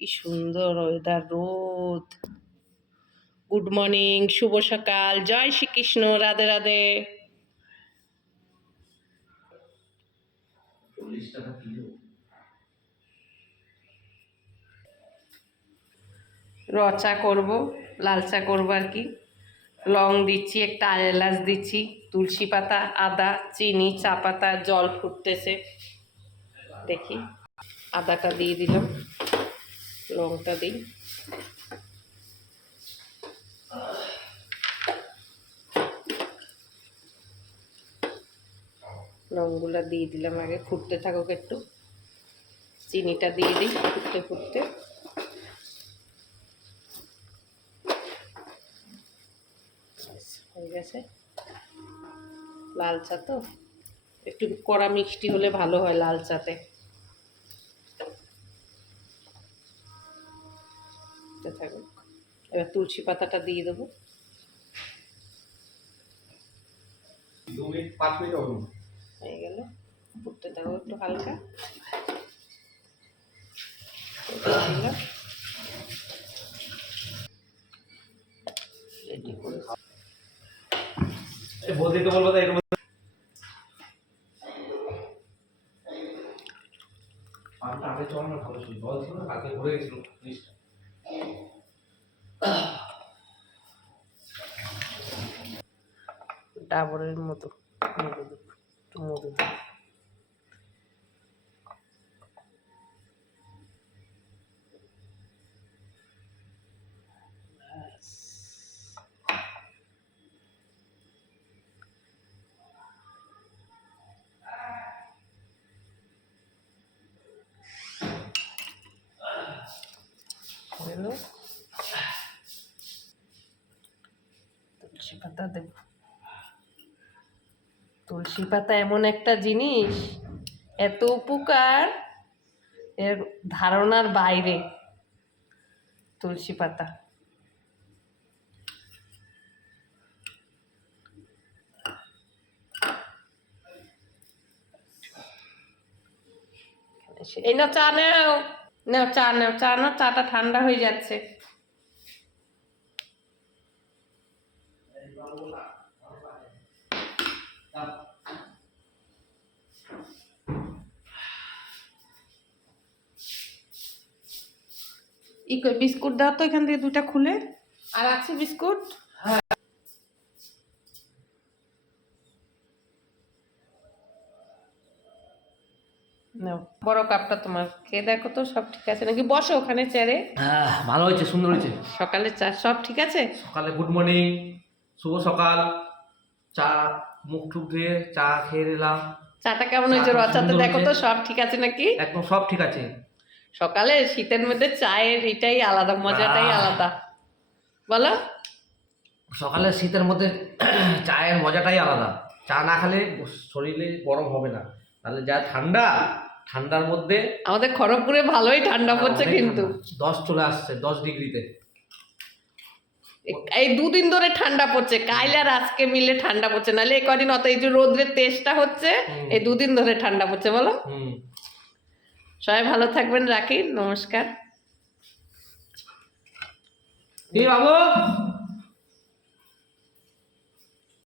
কি সুন্দর ওয়েদার, রোদ। গুড মর্নিং, শুভ সকাল, জয় শ্রীকৃষ্ণ, রাধে রাধে। র চা করবো, লাল চা করবো আর কি। লং দিচ্ছি, একটা এলাচ দিচ্ছি, তুলসী পাতা, আদা, চিনি, চা পাতা, জল ফুটতেছে। দেখি, আদাটা দিয়ে দিলাম, লংটা দিই। লংগুলা দিয়ে দিলাম, আগে ফুটতে থাকুক একটু। চিনিটা দিয়ে দিই ফুটতে ফুটতে। হয়ে গেছে। লাল চা তো একটু কড়া মিষ্টি হলে ভালো হয় লাল চাতে। থাকুক, এবার তুলসী পাতাটা দিয়ে দেবো। 5 মিনিট হয়ে গেল, ফুটতে থাকো একটু হালকা। রেডি করে বলতে বলবো তাই আগে চল না, ভালো ছিল, জল ছিল না, কালকে ভরে গেছিল জিনিসটা। ডাবরের মতো মধু দেবো, একটু মধু দেবো। তুলসী পাতা দেব। তুলসী পাতা এমন একটা জিনিস, এত উপকার, এর ধারণার বাইরে। তুলসী পাতা এই নাও চা, নাও নাও চা, নাও চা, নাও, চাটা ঠান্ডা হয়ে যাচ্ছে। বিস্কুট দাও তো এখান থেকে দুটা খুলে। আর আছে বিস্কুট? নাও, বড় কাপটা তোমার, খেয়ে দেখো তো সব ঠিক আছে নাকি। বসো ওখানে চেয়ারে। ভালো হয়েছে, সুন্দর হয়েছে। সকালে চা সব ঠিক আছে? সকালে গুড মর্নিং, শুভ সকাল। চা মুখ টুক ধুয়ে চা খেয়ে নিলাম। চাটা কেমন হয়েছে? রচাতে দেখো তো সব ঠিক আছে নাকি। একদম সব ঠিক আছে। সকালে শীতের মধ্যে চায়ের এটাই আলাদা, মজাটাই আলাদা, বলো। সকালে শীতের মধ্যে চায়ের মজাটাই আলাদা। চা না খেলে শরীরে গরম হবে না, তাহলে যা ঠান্ডা, ঠান্ডার মধ্যে আমাদের খড়গপুরে ভালোই ঠান্ডা পড়ছে কিন্তু। 10 চলে আসছে, 10 ডিগ্রিতে। এই দুদিন ধরে ঠান্ডা পড়ছে, কাল আর আজকে মিলে ঠান্ডা পড়ছে, নাহলে এই কদিন অত এই যে রোদ্রের তেজটা হচ্ছে, এই দুদিন ধরে ঠান্ডা পড়ছে, বলো। সবাই ভালো থাকবেন, রাখি, নমস্কার। বাবু।